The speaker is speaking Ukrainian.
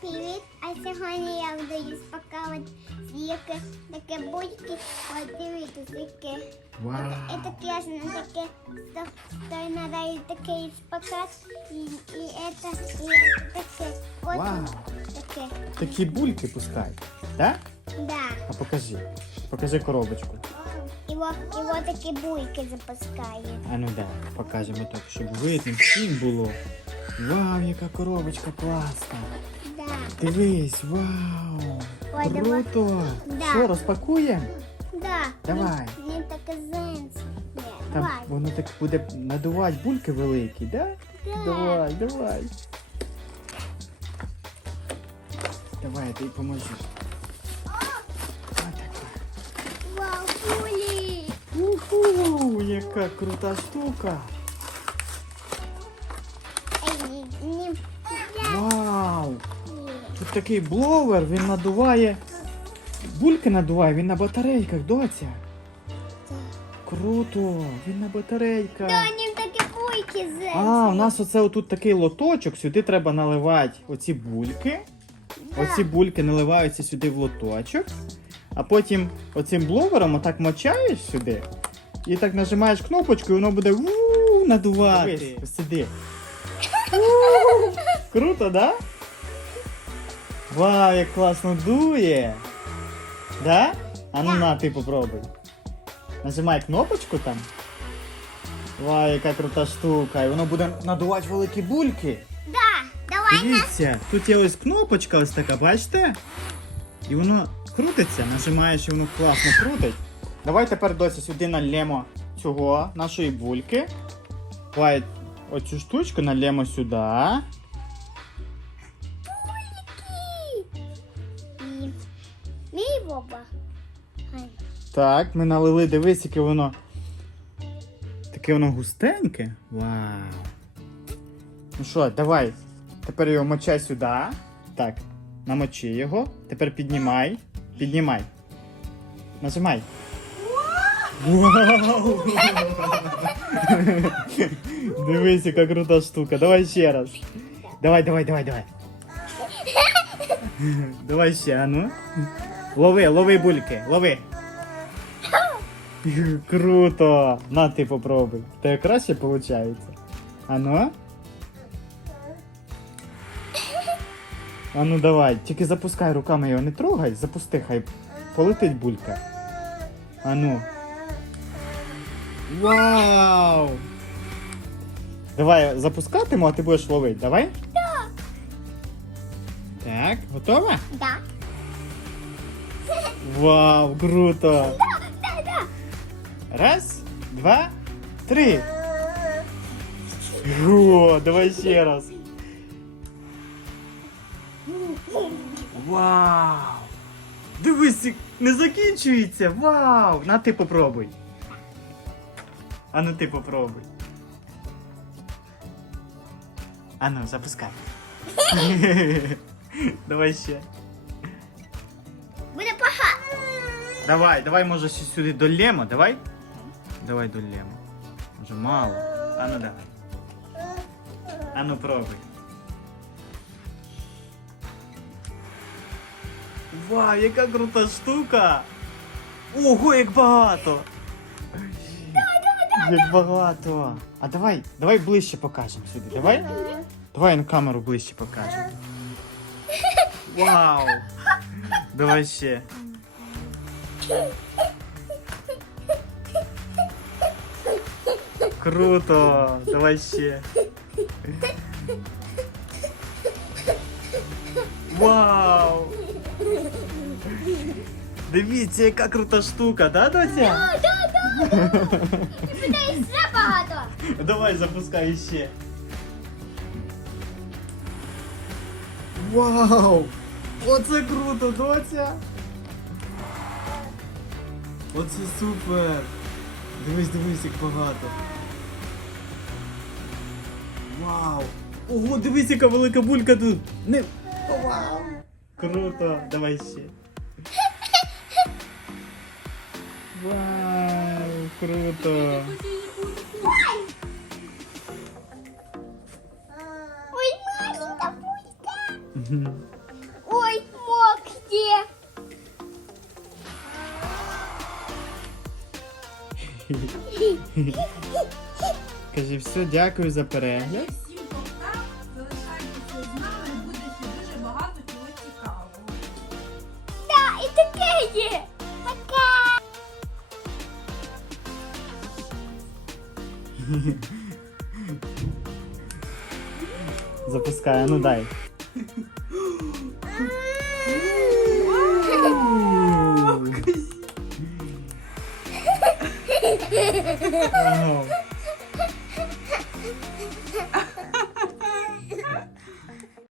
привіт! А сьогодні я буду розпаковувати яке таке бульки. Ось дивіться. Вау. Це таке, таке, що треба таке розпакувати. І, і це, і таке. Вау. таке. Такі бульки пускай. Так? Да. А покажи. Покажи коробочку. І от, і от такі бульки запускає. А ну да, покажемо так, щоб видно всім було. Вау, яка коробочка класна. Дивись, вау. Ой, давай. Круто. Да. Що, розпакуємо? Да. Давай. Він, таке зенце. Там давай. воно так буде надувати бульки великі, да? Да. Давай, давай. Давай, поможу. Отак. Вау, пулі. Уху, яка крута штука. Ей, ні, ні. Вау! Тут такий бловер, він надуває. Бульки надуває, він на батарейках, доця. Круто, він на батарейках. Да, ні, такі бульки зенце. А, у нас оце отут такий лоточок, сюди треба наливати оці бульки. Да. Оці бульки наливаються сюди в лоточок, а потім оцим бловером отак мочаєш сюди і так нажимаєш кнопочку, і воно буде надувати. Сиди. Круто, да? Вау, як класно дує. Да? А ну на, ти попробуй. Нажимай кнопочку там. Вау, яка крута штука. І воно буде надувати великі бульки. Да, давай. Дивіться, тут є ось кнопочка ось така, бачите? І воно крутиться, нажимаєш і воно класно крутить. Давай тепер досі сюди нальємо цього, нашої бульки. Давай оцю штучку нальємо сюди. Мій Так, ми налили, дивись, яке воно. Таке воно густеньке. Вау. Ну що, давай. Тепер його мочай сюди. Так, намочи його. Тепер піднімай. Піднімай. Нажимай. Вау! Дивись, яка крута штука. Давай ще раз. Давай, давай, давай, давай. Давай ще, а ну. Лови, лови бульки, лови. Круто! На ти попробуй. Тебе краще виходить. А ну? А ну давай, тільки запускай руками його не трогай, запусти, хай полетить булька. А ну. Вау! Давай запускатиму, а ти будеш ловити, давай? Так. Так, готова? Да. Вау, круто! Да, да. Раз, два, три. О, давай ще раз. Вау! Дивись, не закінчується! Вау! На ти попробуй. А ну ти попробуй. А ну, запускай. давай ще. Давай, давай, може, сюди долємо, давай? Давай долємо. Може мало. А ну давай. А ну пробуй. Вау, яка крута штука! Ого, як багато! Як багато! А давай, давай ближче покажемо сюди. Давай? Давай на камеру ближче покажемо. Вау! Давай ще. Круто! Давай ще. Вау! Дивіться, яка крута штука, да, доця? Да, да, да. Буде ще багато. Давай запускай ще. Вау! Оце круто, доця! Оце супер! Дивись, дивись, як багато. Вау! Ого, дивись, яка велика булька тут! Не... Вау! Круто! Давай ще. Вау! Круто! Кажи, все, дякую за перегляд. Всім пока. Залишайтеся з нами, буде ще дуже багато чого цікавого. Та, і таке є. Пока. Запускай, ну дай. ハハハハ!